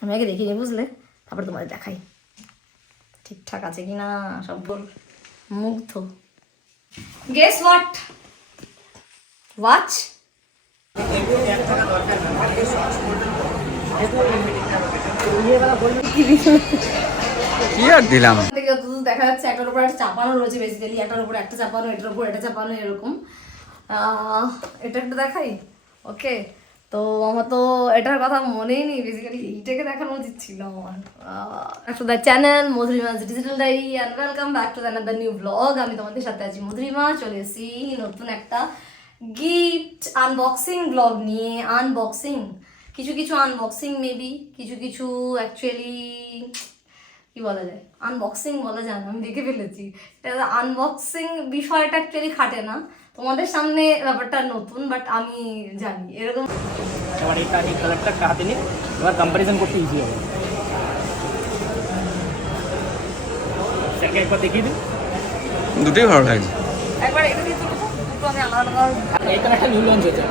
আমি আগে দেখিনি বুঝলে, তারপরে তোমাদের দেখাই ঠিকঠাক আছে কি না। সব বল মুগ্ধ। Guess what? ওয়াচ। কি আর দিলাম দেখা যাচ্ছে একটার উপর একটা চাপানো রয়েছে, বেসিক্যালি একটার উপর একটা চাপানো, এটার উপর এটা চাপানো, এরকম। এটা একটু দেখাই। ওকে, তো আমার তো এটার কথা মনেই নেই, বেসিক্যালি এইটাকে দেখানো উচিত ছিল আমার। To the channel Madhurima's digital diary and welcome back to the new vlog. আমি তোমাদের সাথে আছি মধুরিমা, চলে এসেছি নতুন একটা গিফট আনবক্সিং ব্লগ নিয়ে। আনবক্সিং, কিছু কিছু আনবক্সিং মেবি, কিছু কিছু অ্যাকচুয়ালি কি বলা যায়, আনবক্সিং বলা যায় না, আমি দেখে ফেলেছি। আনবক্সিং বিষয়টা অ্যাকচুয়ালি খাটে না, তোমাদের সামনে ব্যাপারটা নতুন, বাট আমি জানি এরকম। এবার এটা এই কালারটা একটা হাতে নিয়ে এবার কম্পারিজন করতে ইজি হবে। স্যারকে একবার দেখিয়ে দিন। দুটোই ভালো লাগছে। একবার এটা দিয়ে তুলো তো, দুটো আমি আলাদা আলাদা। এই কালারটা নিউ লঞ্চ হয়েছে।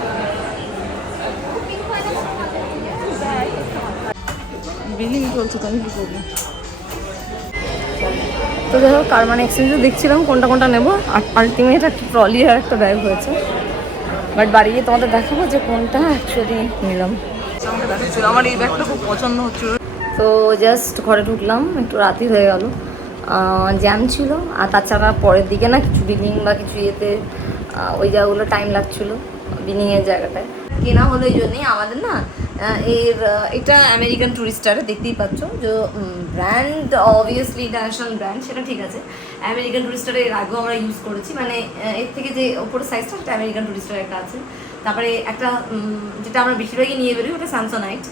বিলিং চলছে তো, আমি কি করবো। তো যাই হোক, কারমান এক্সচেঞ্জে দেখছিলাম কোনটা কোনটা নেবো, আর আলটিমেট একটা ট্রলি আর একটা ব্যাগ হয়েছে। বাট বাড়ি গিয়ে তোমাদের দেখাবো যে কোনটা অ্যাকচুয়ালি নিলাম। আমার এই ব্যাগটা খুব পছন্দ হচ্ছিল। তো জাস্ট ঘরে ঢুকলাম, একটু রাতই হয়ে গেল, জ্যাম ছিল। আর তাছাড়া পরের দিকে না কিছু বিলিং বা কিছু ইয়েতে ওই জায়গাগুলো টাইম লাগছিলো, বিলিংয়ের জায়গাটায় কেনা হলো। এই জন্যই আমাদের না এটা আমেরিকান টুরিস্টার, দেখতেই পাচ্ছ যে ব্র্যান্ড, অবভিয়াসলি ইন্টারন্যাশনাল ব্র্যান্ড, সেটা ঠিক আছে। আমেরিকান টুরিস্টারের এর আগেও আমরা ইউজ করেছি, মানে এর থেকে যে ওপরের সাইজটা সেটা আমেরিকান টুরিস্টার একটা আছে। তারপরে একটা যেটা আমরা বেশিরভাগই নিয়ে বেরোই, ওটা স্যামসোনাইট।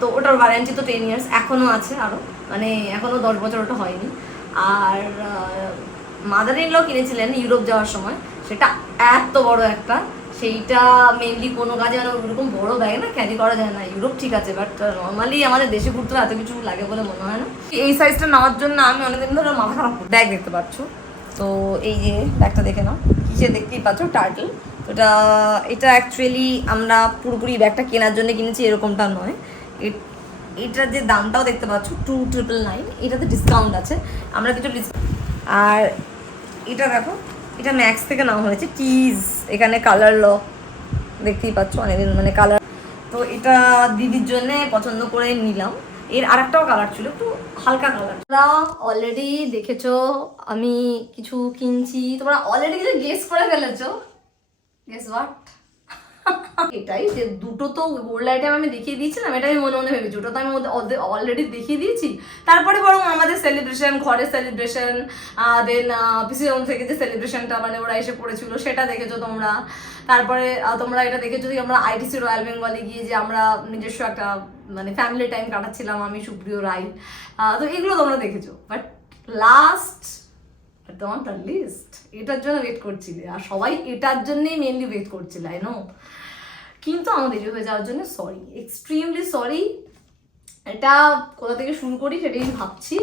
তো ওটার ওয়ারেন্টি তো 10 ইয়ার্স এখনও আছে, আরও মানে এখনও 10 বছর ওটা হয়নি। আর মাদার ইন ল কিনেছিলেন ইউরোপ যাওয়ার সময়, সেটা এত বড় একটা, সেইটা মেনলি কোনো কাজে মানে ওরকম বড় ব্যাগ না ক্যারি করা যায় না। ইউরোপ ঠিক আছে, বাট নর্মালি আমাদের দেশে ঘুরতে এত কিছু লাগে বলে মনে হয় না। এই সাইজটা নেওয়ার জন্য আমি অনেকদিন ধরে মাথা খারাপ করি। ব্যাগ দেখতে পাচ্ছ তো, এই যে ব্যাগটা দেখে নাও, কিসে দেখতেই পাচ্ছ, টার্টল। তো এটা অ্যাকচুয়ালি আমরা পুরোপুরি ব্যাগটা কেনার জন্য কিনেছি এরকমটা নয়। এটার যে দামটাও দেখতে পাচ্ছ 2999, এটাতে ডিসকাউন্ট আছে, আমরা কিছু আর এটা দেখো, এটা ম্যাক্স থেকে নেওয়া হয়েছে, টিজ, এখানে কালার লক দেখতেই পাচ্ছ, অনেকদিন মানে কালার। তো এটা দিদির জন্যে পছন্দ করে নিলাম। এর আরেকটাও কালার ছিল, একটু হালকা কালার। তোমরা অলরেডি দেখেছো আমি কিছু কিনছি, তোমরা অলরেডি কিছু গেস করে ফেলেছো। Guess what? এটাই যে দুটো তো গোল্ড আইটেম আমি দেখিয়ে দিয়েছিলাম, এটাই মনে মনে ভেবেছি, ওটা তো আমি অলরেডি দেখিয়ে দিয়েছি। তারপরে বরং আমাদের সেলিব্রেশন, ঘরের সেলিব্রেশন, দেন পিসি হোম থেকে যে সেলিব্রেশনটা মানে ওরা এসে পড়েছিল সেটা দেখেছো তোমরা। তারপরে তোমরা এটা দেখেছো যে আমরা আইটিসি রয়্যাল বেঙ্গলে গিয়ে যে আমরা নিজস্ব একটা মানে ফ্যামিলি টাইম কাটাচ্ছিলাম, আমি সুপ্রিয় রায়। তো এগুলো তোমরা দেখেছো, বাট লাস্ট তোমার লিস্ট এটার জন্য ওয়েট করছিলে, আর সবাই এটার জন্যই মেনলি ওয়েট করছিল, আই নো। কিন্তু আমাদের দেরি হয়ে যাওয়ার জন্য সরি, এক্সট্রিমলি সরি। এটা কোথা থেকে শুরু করি সেটাই ভাবছি।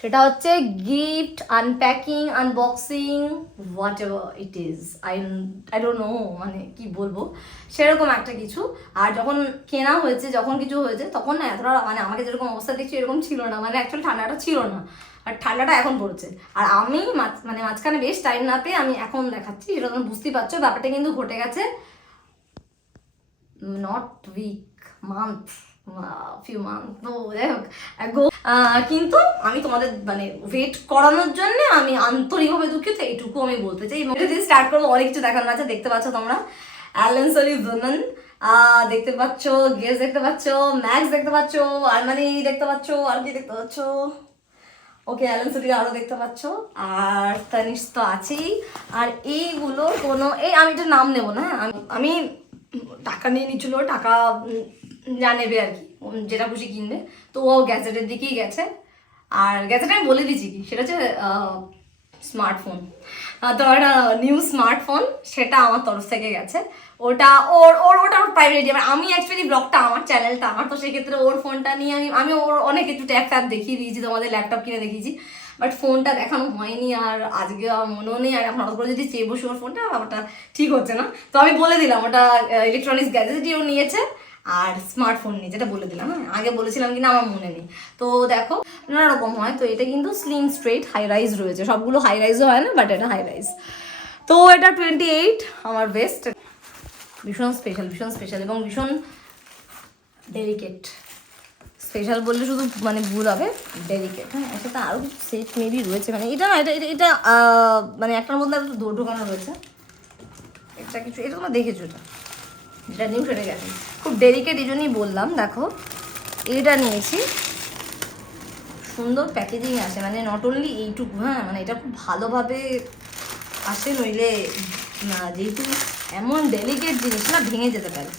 সেটা হচ্ছে gift unpacking, unboxing, what ever it is, I don't know, মানে কি বলবো, সেরকম একটা কিছু। আর যখন কেনা হয়েছে, যখন কিছু হয়েছে, তখন না এতটা মানে আমাকে যেরকম অবস্থা দেখছি এরকম ছিল না, মানে অ্যাকচুয়ালি ঠান্ডাটা ছিল না, আর ঠান্ডাটা এখন পড়েছে। আর আমি মানে মাঝখানে বেশ টাইম না পেয়ে আমি এখন দেখাচ্ছি, সেটা তুমি বুঝতেই পারছো। ব্যাপারটা কিন্তু ঘটে গেছে not week, month, few month, তো যাই হোক কিন্তু আমি তোমাদের মানে ওয়েট করানোর জন্য আমি আন্তরিকভাবে দুঃখিত, এইটুকু আমি বলতে চাই। এবং যদি স্টার্ট করবো, অনেক কিছু দেখানো আছে, দেখতে পাচ্ছ তোমরা অ্যালেন সলিভান দেখতে পাচ্ছ, গেস দেখতে পাচ্ছ, ম্যাক্স দেখতে পাচ্ছ, আরমানি দেখতে পাচ্ছ, আর কি দেখতে পাচ্ছ, ওকে অ্যালেন সলিভান আরও দেখতে পাচ্ছ, আর তানিশ তো আছেই। আর এইগুলো কোনো আমি এটা নাম নেবো না, আমি টাকা নিয়ে নিচ্ছিল, টাকা যা নেবে আর কি, যেটা খুশি কিনবে। তো ও গ্যাজেটের দিকেই গেছে, আর গ্যাজেট আমি বলে দিচ্ছি কি, সেটা হচ্ছে স্মার্টফোন। তো একটা নিউ স্মার্টফোন, সেটা আমার তরফ থেকে গেছে। ওটা ওটা ওর প্রাইভেট, এবার আমি অ্যাকচুয়ালি ব্লগটা আমার, চ্যানেলটা আমার, তো সেক্ষেত্রে ওর ফোনটা নিয়ে আমি ওর অনেক কিছু ট্যাব ফ্যাব দেখিয়ে দিয়েছি, তোমাদের ল্যাপটপ কিনে দেখিয়েছি, বাট ফোনটা দেখানো হয়নি। আর আজকে মনেও নেই, আর এখন হঠাৎ করে যদি চেয়ে বসি ওর ফোনটা, ব্যাপারটা ঠিক হচ্ছে না। তো আমি বলে দিলাম ওটা ইলেকট্রনিক্স গ্যাজেটই ও নিয়েছে। আর স্মার্টফোন নিয়ে, যেটা বলে দিলাম। হ্যাঁ, আগে বলেছিলাম কিনা আমার মনে নেই। তো দেখো নানা রকম হয়। তো এটা কিন্তু স্লিম স্ট্রেট হাই রাইজ রয়েছে, সবগুলো হাই রাইজও হয় না, বাট এটা হাই রাইজ। তো এটা 28 আমার বেস্ট, ভীষণ স্পেশাল এবং ভীষণ ডেলিকেট। স্পেশাল বললে শুধু মানে ভুল হবে, ডেলিকেট। হ্যাঁ, এর সাথে আরও কিছু সেট মেবি রয়েছে, মানে এটা এটা মানে একটার মধ্যে একটা দৌড় ঢোকানো রয়েছে, এটা কিছু, এটা তোমরা দেখেছো, যেটা নিউ সেটা গেছে, খুব ডেলিকেট, এই জন্যই বললাম। দেখো এটা নিয়েছি, সুন্দর প্যাকেজিং আছে, মানে নট অনলি এইটুকু, হ্যাঁ, মানে এটা খুব ভালোভাবে আসে, নইলে না, যেহেতু এমন ডেলিকেট জিনিস না, ভেঙে যেতে পারে,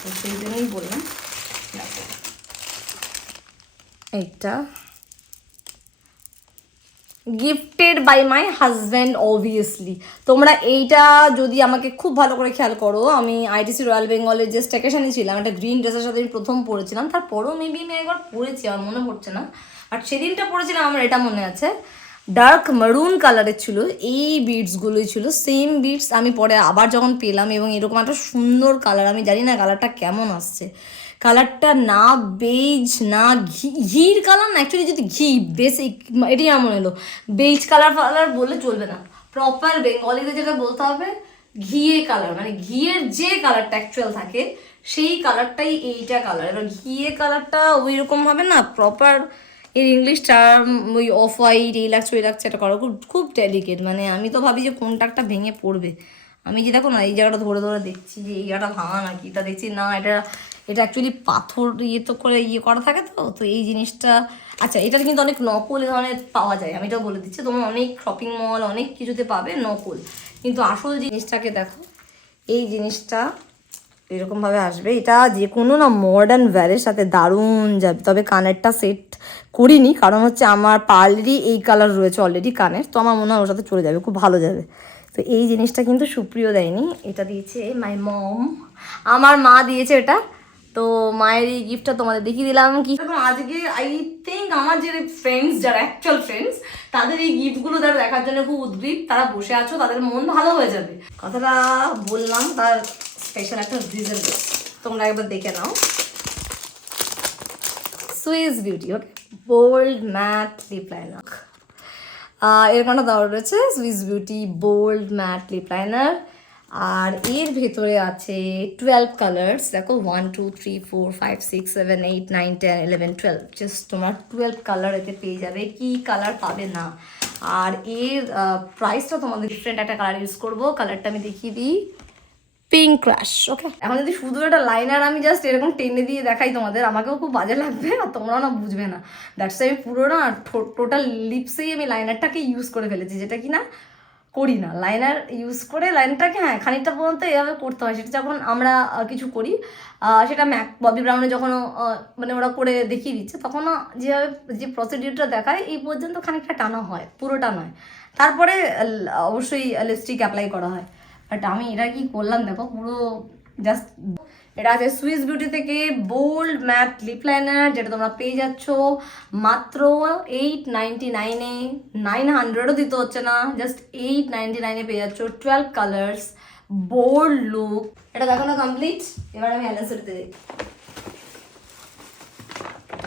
তো সেই জন্যই বললাম। এইটা gifted by my husband obviously. তোমরা এইটা যদি আমাকে খুব ভালো করে খেয়াল করো, আমি আইটিসি রয়্যাল বেঙ্গলের যে স্টেকেশনে ছিলাম, একটা গ্রিন ড্রেসের সাথে আমি প্রথম পরেছিলাম, তারপরেও মেবি আমি একবার পরেছি, আমার মনে পড়ছে না, বাট সেদিনটা পরেছিলাম, আমার এটা মনে আছে। ডার্ক মারুন কালারের ছিল, এই বিডসগুলোই ছিল, সেম বিডস আমি পরে আবার যখন পেলাম, এবং এরকম একটা সুন্দর কালার, আমি জানি না কালারটা কেমন আসছে, কালারটা না বেজ না ঘির কালার না, অ্যাকচুয়ালি যদি ঘি বেসিক, এটাই আমার মনে হলো, বেজ কালার ফালার বললে চলবে না, প্রপার বেঙ্গলিতে যেটা বলতে হবে ঘিয়ে কালার, মানে ঘিয়ের যে কালারটা অ্যাকচুয়াল থাকে সেই কালারটাই এইটা কালার। এবার ঘিয়ে কালারটা ওই রকম হবে না, প্রপার এর ইংলিশ টার্ম ওই অফ হোয়াইট, এই লাগছে ওই লাগছে, এটা করা খুব খুব ডেলিকেট, মানে আমি তো ভাবি যে কোনটা একটা ভেঙে পড়বে। আমি যে দেখো না এই জায়গাটা ধরে ধরে দেখছি যে এই জায়গাটা ভাঙা নাকি, এটা দেখছি না, এটা অ্যাকচুয়ালি পাথর ইয়ে তো করে ইয়ে করা থাকে, তো এই জিনিসটা, আচ্ছা এটার কিন্তু অনেক নকল এ ধরনের পাওয়া যায়, আমি এটাও বলে দিচ্ছি, তোমার অনেক শপিং মল অনেক কিছুতে পাবে নকল, কিন্তু আসল জিনিসটাকে দেখো, এই জিনিসটা এরকমভাবে আসবে, এটা যে কোনো না মডার্ন ওয়্যারের সাথে দারুণ যাবে। তবে কানেরটা সেট করিনি, কারণ হচ্ছে আমার পার্লেরই এই কালার রয়েছে অলরেডি কানের, তো আমার মনে হয় ওর সাথে চলে যাবে, খুব ভালো যাবে। তো এই জিনিসটা কিন্তু সুপ্রিয় দেয়নি, এটা দিয়েছে মাই মম, আমার মা দিয়েছে এটা। তো মায়ের এই গিফটটা তোমাদের দেখিয়ে দিলাম। কি আজকে আই থিঙ্ক আমার যে ফ্রেন্ডস, যারা অ্যাকচুয়াল ফ্রেন্ডস, তাদের এই গিফটগুলো যারা দেখার জন্য খুব উদ্গ্রীব, তারা বসে আছো, তাদের মন ভালো হয়ে যাবে। কথাটা বললাম তার স্পেশাল একটা রিজন, তোমরা একবার দেখে নাও। Swiss Beauty, okay, bold matte lip liner, এরকমটা দেওয়া রয়েছে, Swiss Beauty bold matte lip liner, আর এর ভেতরে আছে 12 কালার্স। দেখো 1 2 3 4 5 6 7 8 9 10 11 12, জাস্ট তোমার 12 কালার এতে পেয়ে যাবে, কি কালার পাবে না। আর এর প্রাইসটা তোমাদের ডিফারেন্ট একটা কালার ইউজ করবো, কালারটা আমি দেখিয়ে দিই, পিঙ্ক ক্রাশ। ওকে, এখন যদি শুধু একটা লাইনার আমি জাস্ট এরকম টেনে দিয়ে দেখাই তোমাদের, আমাকেও খুব বাজে লাগবে আর তোমরাও না বুঝবে না, দ্যাটস আমি পুরো না টোটাল লিপসেই আমি লাইনারটাকে ইউজ করে ফেলেছি, যেটা কি না করি না, লাইনার ইউজ করে লাইনটাকে, হ্যাঁ খানিকটা পর্যন্ত এভাবে করতে হয়, সেটা যখন আমরা কিছু করি, সেটা ববি ব্রাউনে যখন মানে ওরা করে দেখিয়ে দিচ্ছে, তখনও যেভাবে যে প্রসিডিউরটা দেখায় এই পর্যন্ত খানিকটা টানা হয়, পুরোটা নয়, তারপরে অবশ্যই লিপস্টিক অ্যাপ্লাই করা হয়। বাট আমি এটা কি করলাম দেখো, পুরো জাস্ট, এটা আছে সুইস বিউটি থেকে বোল্ড ম্যাট লিপ লাইনার, যেটা তোমরা পেয়ে যাচ্ছ মাত্র 899-এ, 900ও দিতে হচ্ছে না, জাস্ট 899-এ পেয়ে যাচ্ছ, 12 কালার্স, বোল্ড লুক। এটা দেখো না কমপ্লিট, এবার আমি অ্যালেন্সারিতে দেখি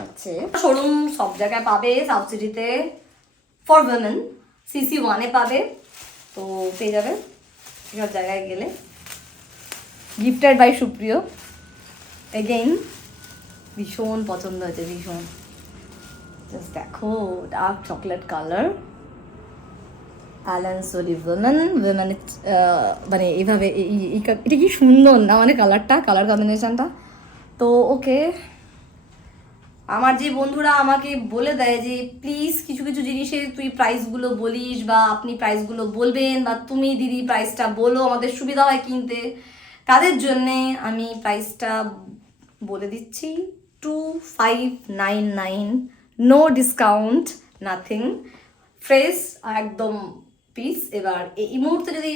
আছে, শোরুম সব জায়গায় পাবে, সাউথ সিটিতে ফর উইমেন CC1-এ পাবে, তো পেয়ে যাবে সব জায়গায় গেলে। গিফটেড বাই সুপ্রিয়, এগেইন ভীষণ পছন্দ হয়েছে, ভীষণ, জাস্ট দেখো dark chocolate colour, Allen Solly women, মানে এইভাবে এটা কি সুন্দর না, মানে কালার কম্বিনেশনটা। তো ওকে, আমার যে বন্ধুরা আমাকে বলে দেয় যে প্লিজ কিছু কিছু জিনিসের তুই প্রাইসগুলো বলিস, বা আপনি প্রাইসগুলো বলবেন, বা তুমি দিদি প্রাইসটা বলো, আমাদের সুবিধা হয় কিনতে, তাদের জন্যে আমি প্রাইসটা বলে দিচ্ছি, 2599, নো ডিসকাউন্ট, নাথিং, ফ্রেশ একদম পিস। এবার এই মুহূর্তে যদি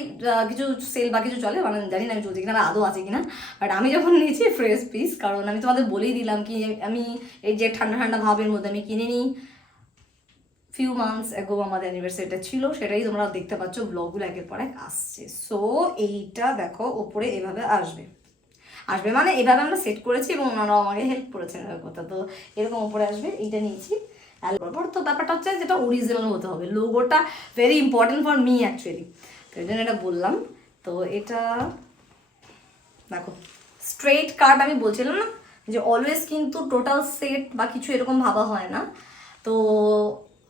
কিছু সেল বা কিছু চলে, মানে জানি না আমি চলছে কিনা, আদৌ আছে কিনা, বাট আমি যখন নিয়েছি ফ্রেশ পিস, কারণ আমি তোমাদের বলেই দিলাম কি আমি এই যে ঠান্ডা ঠান্ডা ভাবের মধ্যে আমি কিনে নিই, ফিউ মান্থস এগো আমাদের অ্যানিভার্সারিটা ছিল, সেটাই তোমরা দেখতে পাচ্ছ, ব্লগগুলো একের পর এক আসছে। সো এইটা দেখো ওপরে এভাবে আসবে, আসবে, মানে এভাবে আমরা সেট করেছি এবং ওনারাও আমাকে হেল্প করেছেন এর কথা। তো এরকম উপরে আসবে, এইটা নিয়েছি। তারপর তো ব্যাপারটা হচ্ছে যেটা অরিজিনাল হতে হবে, লোগোটা very important for me actually, তো এই জন্য এটা বললাম। তো এটা দেখো স্ট্রেট কাট, আমি বলছিলাম না যে অলওয়েজ কিন্তু টোটাল সেট বা কিছু এরকম ভাবা হয় না। তো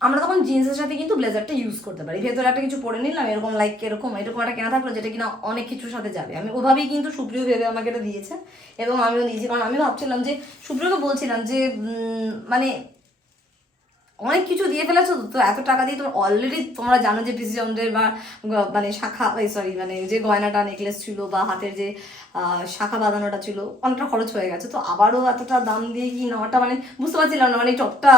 আমরা তখন জিন্সের সাথে কিন্তু ব্লেজারটা ইউজ করতে পারি, ভেতরে একটা কিছু পরে নিলাম এরকম, লাইক এরকম একটা কেনা থাকলো যেটা কিনা অনেক কিছুর সাথে যাবে। আমি ওভাবেই কিন্তু সুপ্রিয় ভেবে আমাকে এটা দিয়েছে এবং আমিও দিয়েছি, কারণ আমি ভাবছিলাম যে সুপ্রিয়কে বলছিলাম যে মানে অনেক কিছু দিয়ে ফেলেছো তো এত টাকা দিয়ে তোমার অলরেডি, তোমরা জানো যে প্রিসিজনের বা মানে শাখা সরি মানে যে গয়নাটা নেকলেস ছিল বা হাতের যে শাখা বাঁধানোটা ছিল অনেকটা খরচ হয়ে গেছে, তো আবারও এতটা দাম দিয়ে কি নেওয়াটা মানে বুঝতে পারছিলাম না মানে এই টপটা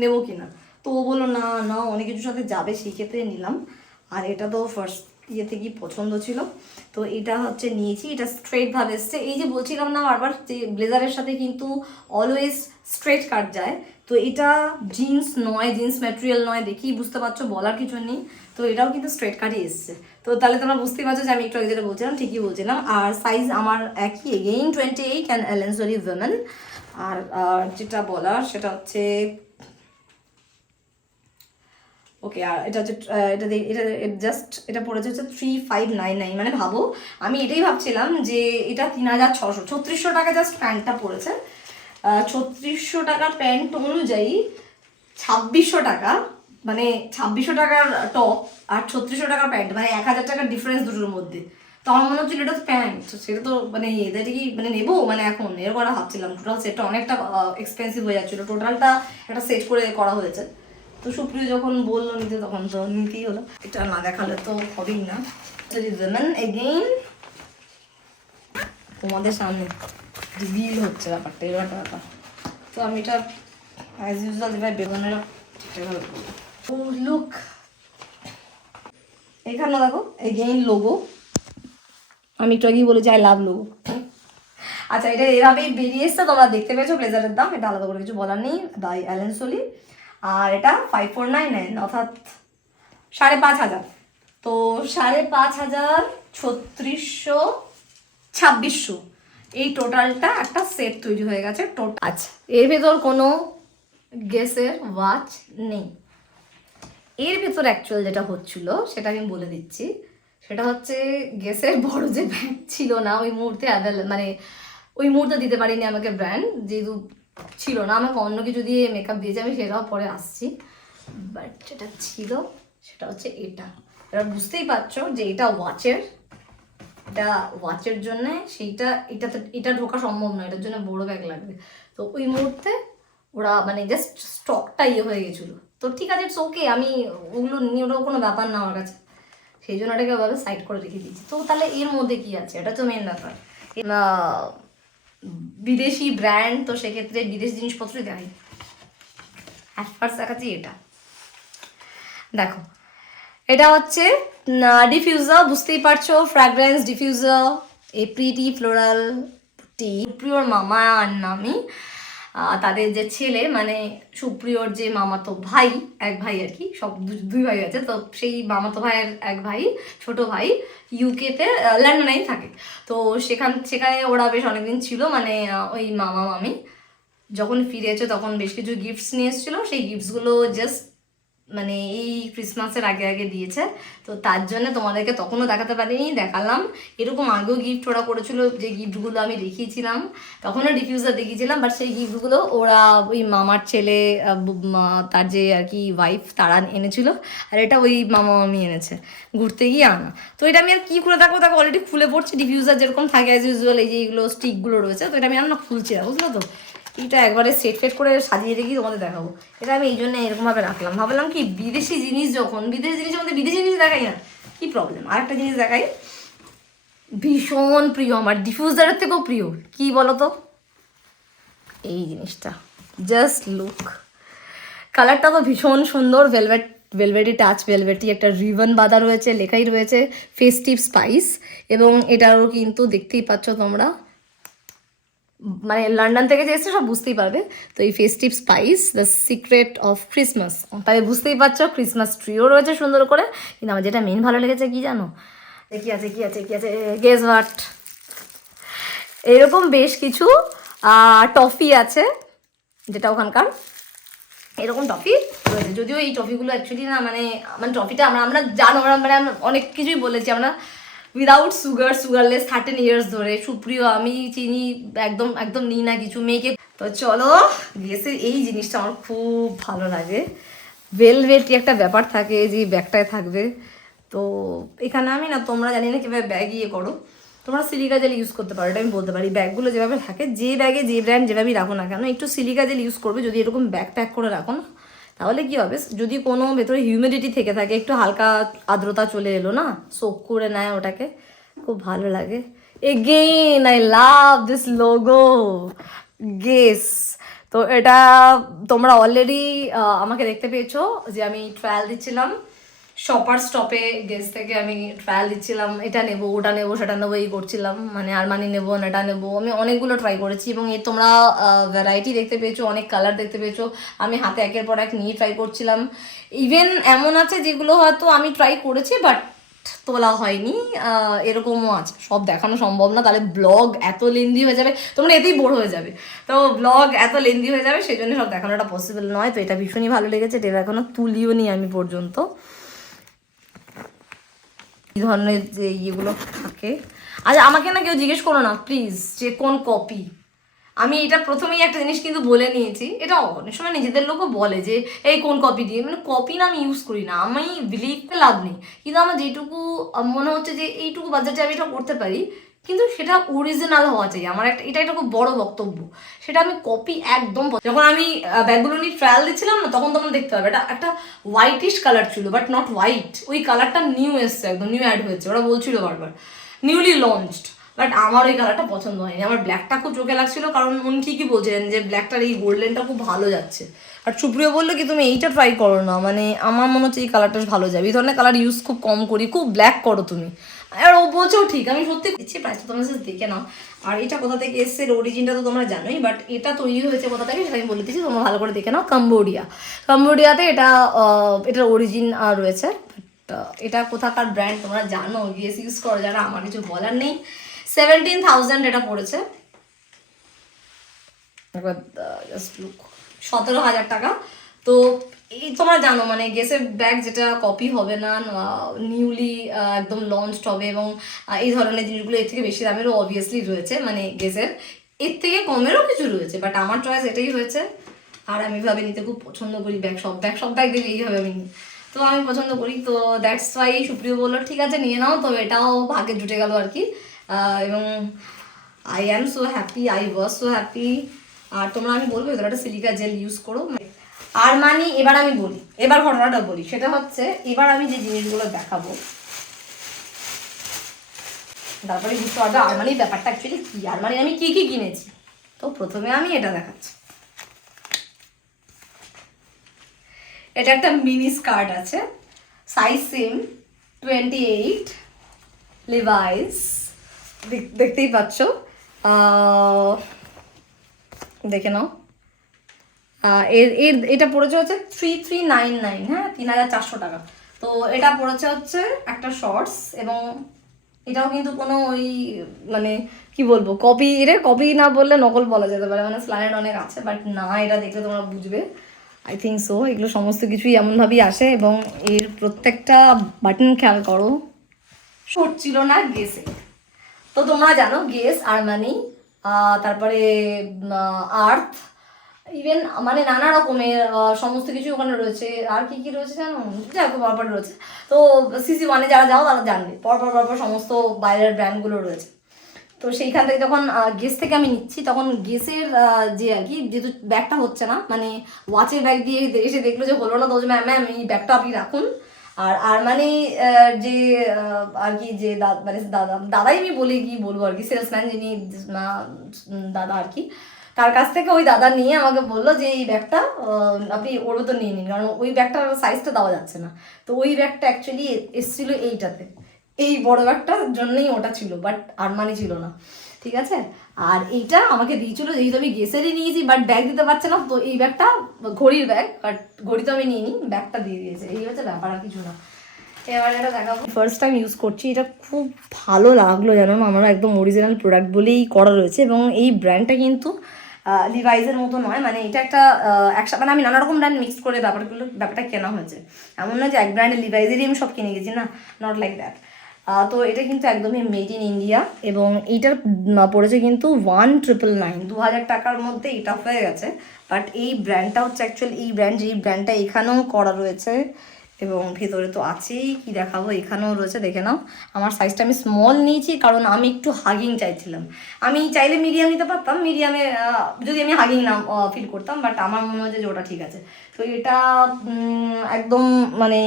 নেবো কিনা। তো ও বললো না না অনেক কিছুর সাথে যাবে, সেই ক্ষেত্রে নিলাম। আর এটা তো ফার্স্ট ইয়ে থেকেই পছন্দ ছিল, তো এটা হচ্ছে নিয়েছি। এটা স্ট্রেট ভাবে এসছে, এই যে বলছিলাম না বারবার যে ব্লেজারের সাথে কিন্তু অলওয়েজ স্ট্রেট কাট যায়, তো এটা জিন্স নয়, জিন্স ম্যাটেরিয়াল নয়, দেখি বুঝতে পারছো, বলার কিছু নেই। তো এটাও কিন্তু স্ট্রেট কাটই এসছে, তো তাহলে তোমরা বুঝতেই পারছো যে আমি একটু আগে যেটা বলছিলাম ঠিকই বলছিলাম। আর সাইজ আমার একই, এগেইন 28 অ্যান্ড এলেন্সরি উইমেন। আর যেটা বলার সেটা হচ্ছে ওকে, আর এটা হচ্ছে এটা জাস্ট এটা পড়েছে হচ্ছে 3599, মানে ভাবো আমি এটাই ভাবছিলাম যে এটা 3600, 3600 টাকা জাস্ট প্যান্টটা পড়েছে। 3600 টাকার প্যান্ট অনুযায়ী 2600 টাকা, মানে 2600 টাকার টপ আর 3600 টাকার প্যান্ট, মানে 1000 টাকার ডিফারেন্স দুটোর মধ্যে। তো আমার মনে হচ্ছিল এটা তো প্যান্ট, সেটা তো মানে এটা কি মানে নেবো, মানে এখন এরকম ভাবছিলাম। টোটাল সেটটা অনেকটা এক্সপেন্সিভ হয়ে যাচ্ছিলো, টোটালটা একটা সেট করে করা হয়েছে। তো সুপ্রিয় যখন বললো নিতে তখন তো নিতেই হলো, এটা না দেখালে তো হবেই না। এগেইন তোমাদের সামনে রিভিল হচ্ছে ব্যাপারটা, এবার একটা ব্যাপার। তো আমি এটা অ্যাজ ইউজুয়াল যেভাবে বেগুনের ও লুক, এখানে দেখো এগেইন লোগো, আমি একটু আগেই বলেছি আই লাভ লোগো। আচ্ছা এটা এভাবেই বেরিয়ে এসছে, তোমরা দেখতে পেয়েছো ব্লেজারের দাম, এটা আলাদা করে কিছু বলার নেই, বাই অ্যালেন সোলি। আর এটা 5499 অর্থাৎ 5500। তো 5500, 3600, 2600, এই টোটালটা একটা সেট তৈরি হয়ে গেছে টোটাল। আচ্ছা এর ভেতর কোনো গেসের ওয়াচ নেই, এর ভেতর অ্যাকচুয়াল যেটা হচ্ছিল সেটা আমি বলে দিচ্ছি। সেটা হচ্ছে গেসের বড় যে ব্র্যান্ড ছিল না ওই মুহূর্তে মানে ওই মুহূর্তে দিতে পারিনি আমাকে ব্র্যান্ড, যেহেতু ছিল না, আমাকে অন্য কিছু দিয়ে মেকআপ দিয়েছে, আমি সেটাও পরে আসছি। বাট যেটা ছিল সেটা হচ্ছে এটা, এবার বুঝতেই পারছো যে এটা ওয়াচের, এটা ওয়াচের জন্যে, সেইটা এটা ঢোকা সম্ভব নয়, এটার জন্য বড় ব্যাগ লাগবে। তো ওই মুহূর্তে ওরা মানে জাস্ট স্টকটা ইয়ে হয়ে গেছিলো, তো ঠিক আছে ইটস ওকে, আমি ওগুলো নিয়ে ওটাও কোনো ব্যাপার না আমার কাছে, সেই জন্য এটাকে ওভাবে সাইড করে রেখে দিয়েছি। তো তাহলে এর মধ্যে কি আছে, এটা তো মেন ব্যাপার, বিদেশি ব্র্যান্ড, তো সেক্ষেত্রে বিদেশি জিনিসপত্রই দেখাই। অ্যাট ফার্স্ট দেখাচ্ছি এটা, দেখো এটা হচ্ছে ডিফিউজার, বুঝতেই পারছো fragrance diffuser, a pretty floral tea, সুপ্রিয়র মামা আর নামি তাদের যে ছেলে মানে সুপ্রিয়র যে মামাতো ভাই, এক ভাই আর কি, সব দুই ভাই আছে, তো সেই মামাতো ভাইয়ের এক ভাই, ছোট ভাই ইউকেতে লন্ডনেই থাকে। তো সেখানে ওরা বেশ অনেকদিন ছিল, মানে ওই মামা মামি যখন ফিরেছে তখন বেশ কিছু গিফটস নিয়ে এসেছিলো, সেই গিফটসগুলো জাস্ট মানে এই ক্রিসমাসের আগে আগে দিয়েছে, তো তার জন্য তোমাদেরকে তখনও দেখাতে পারিনি, দেখালাম। এরকম আগেও গিফট ওরা করেছিল, যে গিফটগুলো আমি দেখিয়েছিলাম, তখনও ডিফিউজার দেখিয়েছিলাম, বাট সেই গিফটগুলো ওরা ওই মামার ছেলে তার যে আর কি ওয়াইফ তারা এনেছিল, আর এটা ওই মামা মামি এনেছে ঘুরতে গিয়ে আনা। তো এটা আমি আর কী করে দেখো, তাকে অলরেডি খুলে পড়ছি, ডিফিউজার যেরকম থাকে অ্যাজ ইউজুয়াল, এই যে এইগুলো স্টিকগুলো রয়েছে, তো এটা আমি আর না খুলছি না, বুঝলো তো, এটা একবারে সেট করে সাজিয়ে রেখে তোমাদের দেখাবো। এটা আমি এই জন্য এরকমভাবে রাখলাম, ভাবলাম কি বিদেশি জিনিস যখন, বিদেশি জিনিসের মধ্যে বিদেশি জিনিস দেখাই না, কি প্রবলেম, আর একটা জিনিস দেখাই ভীষণ প্রিয় আমার, ডিফিউজারের থেকেও প্রিয়, কি বলো তো, এই জিনিসটা জাস্ট লুক, কালারটা তো ভীষণ সুন্দর, ভেলভেটি টাচ, ভেলভেটি একটা রিবন বাঁধা রয়েছে, লেখাই রয়েছে ফেস্টিভ স্পাইস, এবং এটারও কিন্তু দেখতেই পাচ্ছ তোমরা, মানে লন্ডন থেকে যে এসছে সব বুঝতেই পারবে। তো এই festive spice the secret of Christmas, তাই বুঝতেই পারছো ক্রিসমাস ট্রিও রয়েছে সুন্দর করে। কিন্তু আমার যেটা মেন ভালো লেগেছে কি জানো, কি আছে গেস হোয়াট, এরকম বেশ কিছু টফি আছে, যেটা ওখানকার এরকম টফি রয়েছে। যদিও এই টফিগুলো অ্যাকচুয়ালি না মানে টফিটা আমরা জানো, আমরা অনেক কিছুই বলেছি, আমরা উইদাউট সুগারলেস 13 ইয়ার্স ধরে সুপ্রিয় আমি চিনি একদম একদম নিই না কিছু মেয়েকে। তো চলো গেসের এই জিনিসটা আমার খুব ভালো লাগে, ভেলভেটি একটা ব্যাপার থাকে যে ব্যাগটায় থাকবে। তো এখানে আমি না, তোমরা জানি না কীভাবে ব্যাগ ইয়ে করো, তোমরা সিলিকা জেল ইউজ করতে পারো, এটা আমি বলতে পারি। ব্যাগগুলো যেভাবে থাকে, যে ব্যাগে যে ব্র্যান্ড যেভাবেই রাখো না কেন, একটু সিলিকা জেল ইউজ করবে যদি এরকম ব্যাগ প্যাক করে রাখো না, তাহলে কি হবে, যদি কোনো ভেতরে হিউমিডিটি থেকে থাকে, একটু হালকা আর্দ্রতা চলে এলো না, সোক করে নেয় ওটাকে, খুব ভালো লাগে। Again I love this logo guess. তো এটা তোমরা অলরেডি আমাকে দেখতে পেয়েছো যে আমি ট্রায়াল দিচ্ছিলাম শপার স্টপে, গেস থেকে আমি ট্রায়াল দিচ্ছিলাম, এটা নেবো ওটা নেবো সেটা নেবো এই করছিলাম, মানে আরমানি নেবো না এটা নেবো, আমি অনেকগুলো ট্রাই করেছি এবং এই তোমরা ভ্যারাইটি দেখতে পেয়েছো, অনেক কালার দেখতে পেয়েছো। আমি হাতে একের পর এক নিয়ে ট্রাই করছিলাম, ইভেন এমন আছে যেগুলো হয়তো আমি ট্রাই করেছি বাট তোলা হয়নি, এরকমও আছে। সব দেখানো সম্ভব না, তাহলে ব্লগ এত লেন্দি হয়ে যাবে, তোমরা এতেই বোর হয়ে যাবে, তো ব্লগ এত লেন্দি হয়ে যাবে, সেই জন্য সব দেখানোটা পসিবল নয়। তো এটা ভীষণই ভালো লেগেছে, এটা এখনো তুলিও নি আমি পর্যন্ত। এই ধরনের যে ইয়েগুলো থাকে, আচ্ছা আমাকে না কেউ জিজ্ঞেস করো না প্লিজ যে কোন কপি। আমি এটা প্রথমেই একটা জিনিস কিন্তু বলে নিয়েছি, এটা অনেক সময় নিজেদের লোকও বলে যে এই কোন কপি দিয়ে, মানে কপি না আমি ইউজ করি না, আমি বিলিভ লাভ নেই, কিন্তু আমার যেটুকু মনে হচ্ছে যে এইটুকু বাজেটে আমি এটা করতে পারি, কিন্তু সেটা অরিজিনাল হওয়া চাই। আমার এটা একটা খুব বড় বক্তব্য, সেটা আমি কপি একদম। যখন আমি ব্যাগগুলো নিয়ে ট্রায়াল দিচ্ছিলাম না, তখন তোমরা দেখতে পাবে এটা একটা হোয়াইটিশ কালার ছিল, বাট নট হোয়াইট, ওই কালারটা নিউ এসছে, একদম নিউ অ্যাড হয়েছে, ওরা বলছিল বারবার নিউলি লঞ্চড, বাট আমার ওই কালারটা পছন্দ হয়নি। আমার ব্ল্যাকটা খুব চোখে লাগছিল, কারণ উনি ঠিকই বলছিলেন যে ব্ল্যাকটার এই গোল্ডেনটা খুব ভালো যাচ্ছে, আর সুপ্রিয় বললো কি তুমি এইটা ট্রাই করো না, মানে আমার মনে হচ্ছে এই কালারটা ভালো যাবে, এই ধরনের কালার ইউজ খুব কম করি, খুব ব্ল্যাক করো তুমি। আর ও বলছেও ঠিক, আমি সত্যি দিচ্ছি, প্রাইস তো তোমরা দেখে নাও। আর এটা কোথা থেকে এসছে, অরিজিনটা তো তোমরা জানোই, বাট এটা তৈরি হয়েছে কোথা থেকে সেটা আমি বলে দিচ্ছি, তোমরা ভালো করে দেখে নাও। কাম্বোডিয়াতে এটার অরিজিন রয়েছে, এটা কোথাকার ব্র্যান্ড তোমরা জানো, গেস ইউজ করো যারা, আমার কিছু বলার নেই। 17,000 এটা পড়েছে, 17,000 টাকা। তো এই তোমরা জানো মানে গেসের ব্যাগ যেটা কপি হবে না, নিউলি একদম লঞ্চড হবে, এবং এই ধরনের জিনিসগুলো এর থেকে বেশি দামেরও অবভিয়াসলি রয়েছে, মানে গেসের এর থেকে কমেরও কিছু রয়েছে, বাট আমার চয়েস এটাই হয়েছে। আর আমি ভাবে নিতে খুব পছন্দ করি ব্যাগ, সব ব্যাগ দেখে এইভাবে আমি নিই, তো আমি পছন্দ করি। তো দ্যাটস ওয়াই সুপ্রিয় বললো ঠিক আছে নিয়ে নাও, তো এটাও ভাগ্যে জুটে গেল আর কি। এবং I am so happy, I was so happy. আর তোমরা আমি বলবো এদের একটা সিলিকা জেল ইউজ করো। আর মানে এবার আমি বলি, এবার ঘটনাটা বলি, সেটা হচ্ছে এবার আমি যে জিনিসগুলো দেখাবো তারপরে বুঝতে পারবে আরমানির ব্যাপারটা অ্যাকচুয়ালি কি, আরমানি আমি কি কি কিনেছি। তো প্রথমে আমি এটা দেখাচ্ছি, এটা একটা মিনি স্কার্ট আছে, সাইজ সেম 28, লিভাইস, দেখতেই পাচ্ছ, দেখে নাও। এটা পড়েছে হচ্ছে 3399, হ্যাঁ 3,400 টাকা। তো এটা পড়েছে হচ্ছে একটা শর্টস, এবং এটাও কিন্তু কোনো ওই মানে কি বলবো কপি না বললে নকল বলা যেতে পারে, মানে স্লাইড অনেক আছে, বাট না এটা দেখলে তোমরা বুঝবে, আই থিঙ্ক সো। এগুলো সমস্ত কিছুই এমনভাবেই আসে, এবং এর প্রত্যেকটা বাটন খেয়াল করো, শর্ট ছিল না গেসে। তো তোমরা জানো গেস, আরমানি, তারপরে আর্থ, ইভেন মানে নানা রকমের সমস্ত কিছু ওখানে রয়েছে। আর কি কি রয়েছে জানো, যাই হোক পরপর রয়েছে। তো CC1-এ যারা যাও তারা জানবে, পরপর সমস্ত বাইরের ব্র্যান্ডগুলো রয়েছে। তো সেইখান থেকে যখন গেস থেকে আমি নিচ্ছি, তখন গেসের যে আর কি, যেহেতু ব্যাগটা হচ্ছে না, মানে ওয়াচের ব্যাগ দিয়ে এসে দেখলো যে হলো না, তো ম্যাম এই ব্যাগটা আপনি রাখুন। আর মানে যে আর কি যে মানে দাদাই আমি বলি কি বলবো আর কি, সেলসম্যান যিনি দাদা আর কি, তার কাছ থেকে ওই দাদা নিয়ে আমাকে বললো যে এই ব্যাগটা আপনি ওর তো নিয়ে নিন, কারণ ওই ব্যাগটার সাইজটা দেওয়া যাচ্ছে না। তো ওই ব্যাগটা অ্যাকচুয়ালি এসেছিলো এইটাতে, এই বড় ব্যাগটার জন্যই ওটা ছিল, বাট আরমানি ছিল না, ঠিক আছে। আর এইটা আমাকে দিয়েছিল, যেহেতু আমি গেসেরই নিয়েছি, বাট ব্যাগ দিতে পারছে না, তো এই ব্যাগটা ঘড়ির ব্যাগ, বাট ঘড়ি তো আমি নিয়ে নিই, ব্যাগটা দিয়ে দিয়েছে, এই হচ্ছে ব্যাপার, আর কিছু না। এবার এটা দেখাবো, ফার্স্ট টাইম ইউজ করছি, এটা খুব ভালো লাগলো জানো না, আমার একদম অরিজিনাল প্রোডাক্ট বলেই করা রয়েছে। এবং এই ব্র্যান্ডটা কিন্তু লিভাইজের মতো নয়, মানে এটা একটা একসাথে, মানে আমি নানা রকম ব্র্যান্ড মিক্স করে ব্যাপারটা কেনা হয়েছে, এমন না যে এক ব্র্যান্ডের লিভাইজেরই আমি সব কিনে গেছি, না, নট লাইক দ্যাট। তো এটা কিন্তু একদমই মেড ইন ইন্ডিয়া, এবং এইটার পড়েছে কিন্তু 1999, 2000 টাকার মধ্যে এটা হয়ে গেছে। বাট এই ব্র্যান্ডটা হচ্ছে অ্যাকচুয়ালি এই ব্র্যান্ড, যেই ব্র্যান্ডটা এখানেও করা রয়েছে এবং ভেতরে তো আছেই, কি দেখাবো, এখানেও রয়েছে, দেখে নাও। আমার সাইজটা আমি স্মল নিয়েছি কারণ আমি একটু হাগিং চাইছিলাম, আমি চাইলে মিডিয়াম নিতে পারতাম, মিডিয়ামে যদি আমি হাগিং না ফিল করতাম, বাট আমার মনে হচ্ছে যে ওটা ঠিক আছে। তো এটা একদম মানে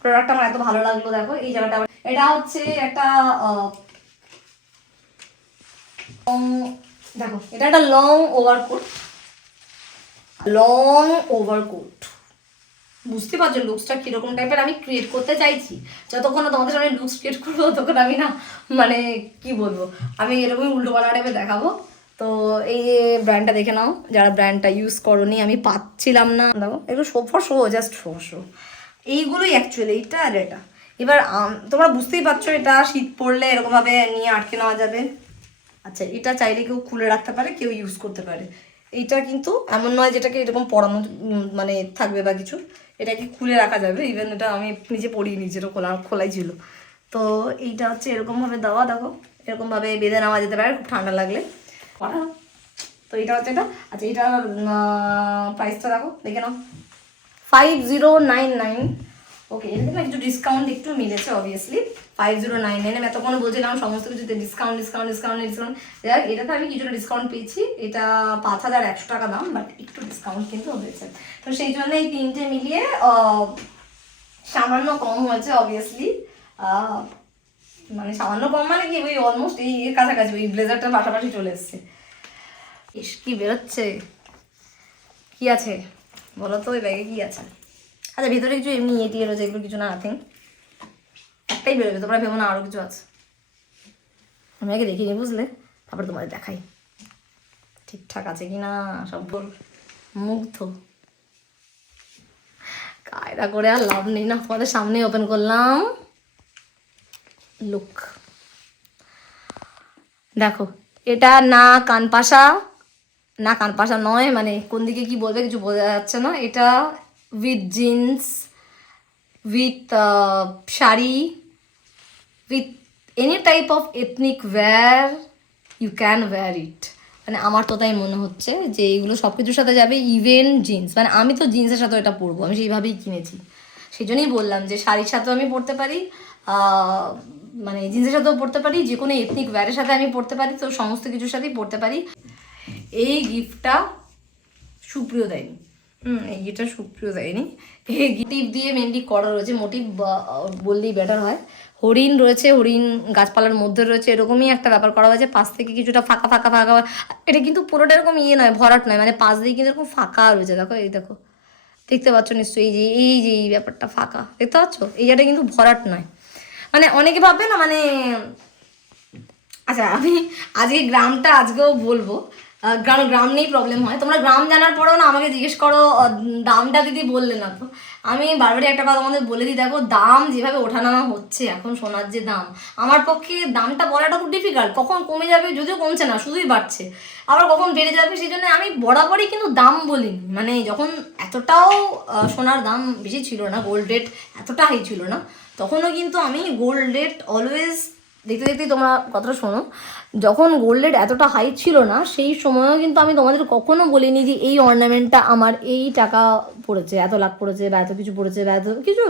প্রোডাক্টটা আমার এত ভালো লাগলো, দেখো এই জায়গাটা। এটা হচ্ছে একটা দেখো, এটা একটা লং ওভারকোট, বুঝতে পারছো লুকসটা কিরকম টাইপের আমি ক্রিয়েট করতে চাইছি। যতক্ষণ না তোমাদের সামনে লুকস ক্রিয়েট করবো ততক্ষণ আমি না, মানে কি বলবো, আমি এরকমই উল্টো পাল্টা টাইপের দেখাবো। তো এই যে ব্র্যান্ডটা দেখে নাও, যারা ব্র্যান্ডটা ইউজ করোনি, আমি পাচ্ছিলাম না, দেখো একটু জাস্ট শো এইগুলোই অ্যাকচুয়ালি, এটা আর এটা। এবার তোমরা বুঝতেই পারছো, এটা শীত পড়লে এরকমভাবে নিয়ে আটকে নেওয়া যাবে। আচ্ছা, এটা চাইলে কেউ খুলে রাখতে পারে, কেউ ইউজ করতে পারে। এইটা কিন্তু এমন নয় যেটাকে এরকম পরানো মানে থাকবে বা কিছু, এটাকে খুলে রাখা যাবে। ইভেন এটা আমি নিজে পরিয়ে নিয়েছি, এটা খোলাই ছিল। তো এইটা হচ্ছে এরকমভাবে দেওয়া, দেখো এরকমভাবে বেঁধে নেওয়া যেতে পারে খুব ঠান্ডা লাগলে। তো এটা হচ্ছে এটা। আচ্ছা, এটার প্রাইসটা দেখো, দেখে নাও, 5099। ওকে, এখানে না কিছু ডিসকাউন্ট একটু মিলেছে অবভিয়াসলি। 5099 আমি এতক্ষণ বলছিলাম সমস্ত কিছুতে ডিসকাউন্ট। এটাতে আমি কিছুটা ডিসকাউন্ট পেয়েছি, এটা 5100 টাকা দাম, বাট একটু ডিসকাউন্ট কিন্তু হয়েছে। তো সেই জন্য এই তিনটে মিলিয়ে সামান্য কম হয়েছে অবভিয়াসলি। মানে সামান্য কম মানে কি, ওই অলমোস্ট এই কাছাকাছি, ওই ব্লেজারটার পাশাপাশি চলে এসছে। ইস, কি বেরোচ্ছে, কি আছে বলো তো ওই ব্যাগে, কি আছে? আচ্ছা, ভিতরে কিছু এমনি এটিয়ে রয়েছে, এগুলো কিছু না, নাথিং, একটাই বেরোবে, তোমরা ভেবো না আরও কিছু আছে। আমি আগে দেখিনি, বুঝলে, তারপরে তোমাদের দেখাই ঠিকঠাক আছে কি না। সব মুগ্ধ, কায়দা করে আর লাভ নেই না, তোমাদের সামনে ওপেন করলাম। লুক, দেখো, এটা না কানপাশা নয়, মানে কোন দিকে কি বলবে কিছু বোঝা যাচ্ছে না। এটা with jeans, with sari, with any type of ethnic wear, you can wear it. মানে আমার তো তাই মনে হচ্ছে যে এইগুলো সব কিছুর সাথে যাবে, ইভেন জিন্স। মানে আমি তো জিন্সের সাথেও এটা পরবো, আমি সেইভাবেই কিনেছি, সেই জন্যই বললাম যে শাড়ির সাথেও আমি পরতে পারি, মানে জিন্সের সাথেও পরতে পারি, যে কোনো এথনিক ওয়্যারের সাথে আমি পরতে পারি, তো সমস্ত কিছুর সাথেই পরতে পারি। এই গিফটটা সুপ্রিয় দেয়নি, এই গিফটটা সুপ্রিয় দেয়নি। এই মোটিভ দিয়ে মেনলি করা রয়েছে, মোটিভ বললেই বেটার হয়। হরিণ রয়েছে, হরিণ গাছপালার মধ্যে রয়েছে, এরকমই একটা ব্যাপার করা হয়েছে। পাশ থেকে কিছুটা ফাঁকা, এটা কিন্তু পুরোটা এরকম নয়, ভরাট নয়, মানে পাশ দিয়ে কিন্তু এরকম ফাঁকা রয়েছে, দেখো এই দেখো, দেখতে পাচ্ছ নিশ্চয়ই, এই ব্যাপারটা ফাঁকা দেখতে পাচ্ছ, এই জায়গাটা কিন্তু ভরাট নয়। মানে অনেকে ভাববে না, মানে আচ্ছা, আমি আজকেও বলবো, গ্রাম নিয়েই প্রবলেম হয়। তোমরা গ্রাম জানার পরেও না আমাকে জিজ্ঞেস করো দামটা দিদি বললে না। তো আমি বারবারই একটা কথা তোমাদের বলে দিই, দেখো দাম যেভাবে ওঠানামা হচ্ছে এখন, সোনার যে দাম, আমার পক্ষে দামটা বলাটা খুব ডিফিকাল্ট। কখন কমে যাবে, যদিও কমছে না, শুধুই বাড়ছে, আবার কখন বেড়ে যাবে, সেই জন্য আমি বরাবরই কিন্তু দাম বলিনি। মানে যখন এতটাও সোনার দাম বেশি ছিল না, গোল্ড রেট এতটা হাই ছিল না, তখনও কিন্তু আমি গোল্ড রেট অলওয়েজ, দেখতে তোমরা কথাটা শোনো, যখন গোল্ড রেট এতটা হাই ছিল না সেই সময়ও কিন্তু আমি তোমাদের কখনো বলিনি যে এই অর্নামেন্টটা আমার এই টাকা পড়েছে, এত লাখ পড়েছে, বা এত কিছু পড়েছে, বা এত কিছু,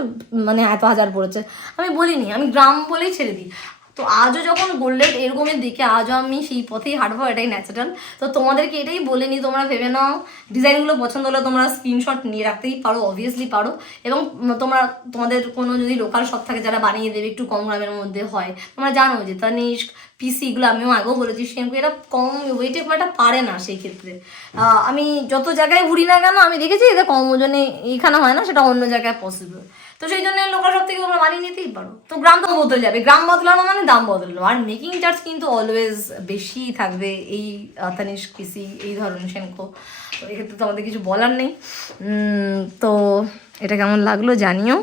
মানে এত হাজার পড়েছে, আমি বলিনি, আমি গ্রাম বলেই ছেড়ে দিই। তো আজও যখন গোল্ড রেট এরকমের দিকে, আজও আমি সেই পথেই হাঁটবো, এটাই ন্যাচারাল। তো তোমাদেরকে এটাই বলে নিই, তোমরা ভেবে নাও, ডিজাইনগুলো পছন্দ হলে তোমরা স্ক্রিনশট নিয়ে রাখতেই পারো, অবভিয়াসলি পারো। এবং তোমাদের কোনো যদি লোকাল শপ থাকে যারা বানিয়ে দেবে, একটু কম গ্রামের মধ্যে হয়, তোমরা জানো যে তানিস্ক, পিসিগুলো আমিও আগেও বলেছি, সেরকম এটা কম ওয়েটে খুব একটা পারে না। সেই ক্ষেত্রে আমি যত জায়গায় ঘুরি না কেন, আমি দেখেছি এটা কম ওজনে এইখানে হয় না, সেটা অন্য জায়গায় পসিবল। তো সেই জন্য লোকাল সব থেকে তোমরা বানিয়ে নিতেই পারো। তো গ্রাম তো বদলে যাবে, গ্রাম বদলানো মানে দাম বদলানো, আর মেকিং চার্জ কিন্তু অলওয়েজ বেশি থাকবে এই তানিস্ক, পিসি, এই ধরনের সেনকো। তো এক্ষেত্রে তো আমাদের কিছু বলার নেই। তো এটা কেমন লাগলো জানিও।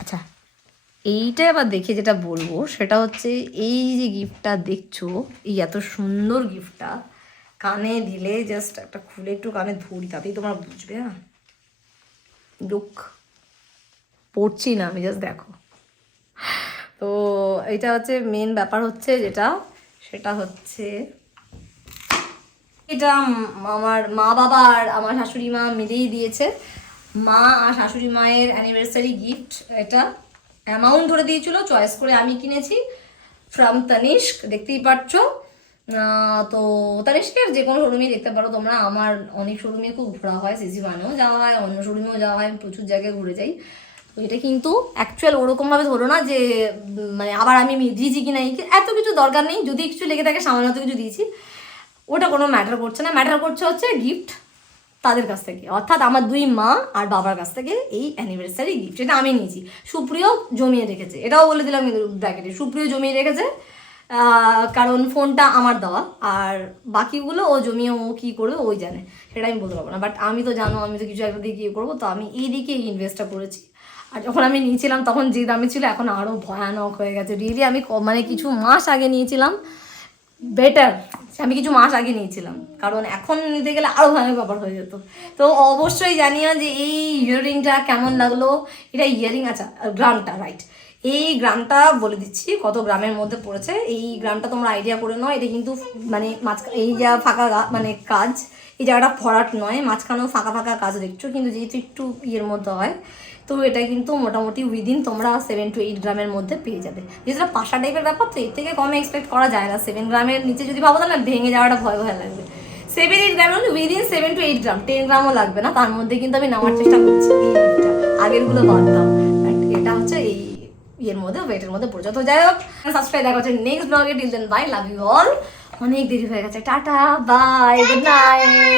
আচ্ছা, এইটা আবার দেখে যেটা বলবো সেটা হচ্ছে এই যে গিফটটা দেখছো, এই এত সুন্দর গিফটটা কানে দিলে জাস্ট একটা খুলে একটু কানে ধরি তাতেই তোমরা বুঝবে। হ্যাঁ দুঃখ পড়ছি না আমি, জাস্ট দেখো। তো এটা হচ্ছে মেন ব্যাপার হচ্ছে যেটা, সেটা হচ্ছে এটা আমার মা বাবা আর আমার শাশুড়ি মা মিলেই দিয়েছে। মা আর শাশুড়ি মায়ের অ্যানিভার্সারি গিফট এটা, অ্যামাউন্ট ধরে দিয়েছিল, চয়েস করে আমি কিনেছি ফ্রম তানিষ্ক, দেখতেই পাচ্ছ। তো তানিষ্কের যে কোনো শোরুমেই দেখতে পারো তোমরা, আমার অনেক শোরুমে খুব ঘোরা হয়, সিসি মানেও যাওয়া হয়, অন্য শোরুমেও যাওয়া হয়, আমি প্রচুর জায়গায় ঘুরে যাই। তো এটা কিন্তু অ্যাকচুয়াল ওরকমভাবে ধরো না যে মানে আবার আমি দিয়েছি কি না, এত কিছু দরকার নেই, যদি কিছু লেগে থাকে সামান্য কিছু দিয়েছি ওটা কোনো ম্যাটার করছে না। ম্যাটার করছে হচ্ছে গিফট তাদের কাছ থেকে, অর্থাৎ আমার দুই মা আর বাবার কাছ থেকে এই অ্যানিভার্সারি গিফট এটা আমি নিয়েছি। সুপ্রিয় জমিয়ে রেখেছে, এটাও বলে দিলাম কিন্তু ব্র্যাকেটে, সুপ্রিয় জমিয়ে রেখেছে, কারণ ফোনটা আমার দেওয়া, আর বাকিগুলো ও জমিয়ে ও কী করবে ওই জানে, সেটা আমি বলতে পারবো না। বাট আমি তো জানো আমি তো কিছু একটা দিয়ে কী করবো, তো আমি এই দিকে ইনভেস্টটা করেছি। আর যখন আমি নিয়েছিলাম তখন যে দামে ছিল এখন আরও ভয়ানক হয়ে গেছে। রিয়েলি আমি মানে কিছু মাস আগে নিয়েছিলাম, বেটার আমি কিছু মাস আগে নিয়েছিলাম, কারণ এখন নিতে গেলে আরও ভয়ানক ব্যাপার হয়ে যেত। তো অবশ্যই জানিও যে এই ইয়াররিংটা কেমন লাগলো। এটা ইয়াররিং, আচ্ছা গ্রামটা রাইট, এই গ্রামটা বলে দিচ্ছি কত গ্রামের মধ্যে পড়েছে। এই গ্রামটা তোমরা আইডিয়া করে নাও, এটা কিন্তু মানে এই যা ফাঁকা মানে কাজ, এই জায়গাটা ভরাট নয়, মাঝখানেও ফাঁকা ফাঁকা কাজ দেখছো, কিন্তু যেহেতু একটু ইয়ের মধ্যে হয়, তো এটা কিন্তু মোটামুটি উইদিন তোমরা 7 to 8 গ্রামের মধ্যে পেয়ে যাবে। যেটা পাশা টাইপের ব্যাপার, তো এর থেকে কমে এক্সপেক্ট করা যায় না। 7 গ্রামের নিচে যদি ভাবো তাহলে ভেঙে যাওয়াটা ভয় ভয় লাগবে। 7-8 গ্রামের মধ্যে উইদিন 7 to 8 গ্রাম, 10 গ্রামও লাগবে না, তার মধ্যে কিন্তু আমি নেওয়ার চেষ্টা করছি। এই গিফটটা আগেরগুলো বাদ দাও, এটা হচ্ছে এই ইয়ের মধ্যে ওয়েটের মধ্যে পড়ছে। তো যাই হোক, সাবস্ক্রাইব দেখা হচ্ছে নেক্সট ব্লগে। Till then bye, love you all. অনেক দেরি হয়ে গেছে, টাটা বাই, গুড নাইট।